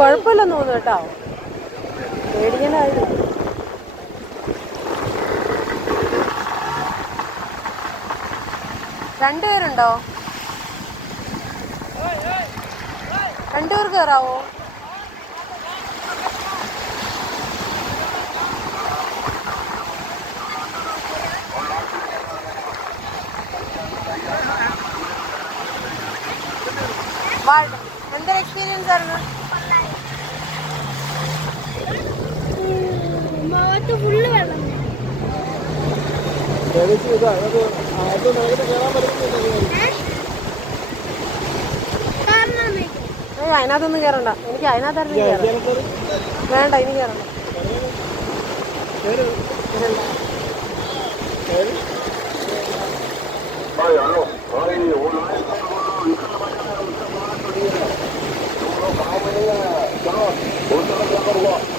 കുഴപ്പമില്ലെന്ന് തോന്നുന്നു കേട്ടോ, പേടിക്കാനായിരുന്നു. രണ്ടുപേരുണ്ടോ? രണ്ടുപേർ കയറാവോ? എന്തൊരു എക്സ്പീരിയൻസ് ആയിരുന്നു? ഫുള്ള് വെള്ളം. അതിനകത്തൊന്നും കയറണ്ട, എനിക്ക് അതിനകത്തായിരുന്നു കയറാം. വേണ്ട, ഇനി കയറണ്ട.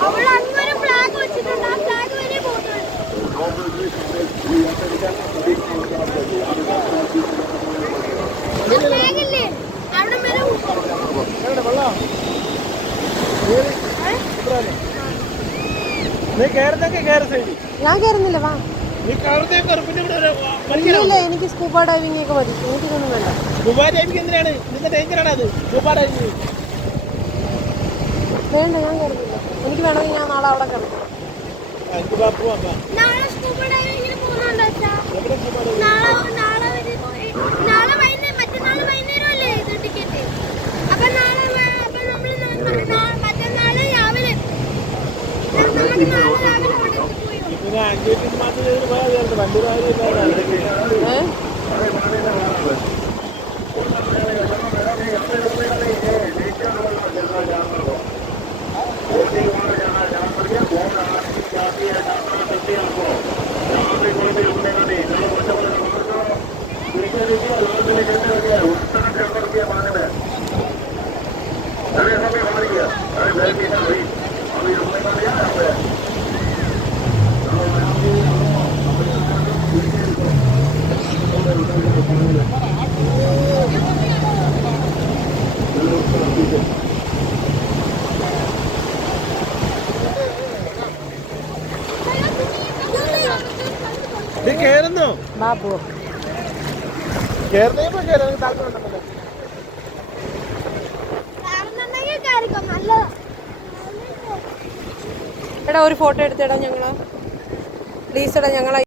അവളങ്ങനെ ഫ്ലാഗ് വെച്ചിട്ടുണ്ട്, ആ ഫ്ലാഗ് വരെ പോകുന്നുണ്ട്. ഫ്ലാഗല്ലേ അവിടെ വരെ ഞാൻ കയറുന്നില്ല. വാ. ഇല്ല, എനിക്ക് സ്കൂബ ഡൈവിംഗ് ഒക്കെ മതി, എനിക്കിതൊന്നും വേണ്ട. വേണ്ട, ഞാൻ കയറുന്നില്ല. എനിക്ക് വേണമെങ്കിൽ ഞാൻ നാളെ അവിടെ കയറും. നാളെ സ്കൂബ ഡൈവിങ്ങിന് പോകുന്നുണ്ടോ? മറ്റന്നാള് വൈകുന്നേരമല്ലേ ഇത് ടിക്കറ്റ്? അപ്പൊ മറ്റന്നാള് രാവിലെ നമുക്ക് നാളെ രാവിലെ ബാബു എടാ, ഒരു ഫോട്ടോ എടുത്തേടാ ഞങ്ങള്, പ്ലീസ് എടാ, ഞങ്ങളെ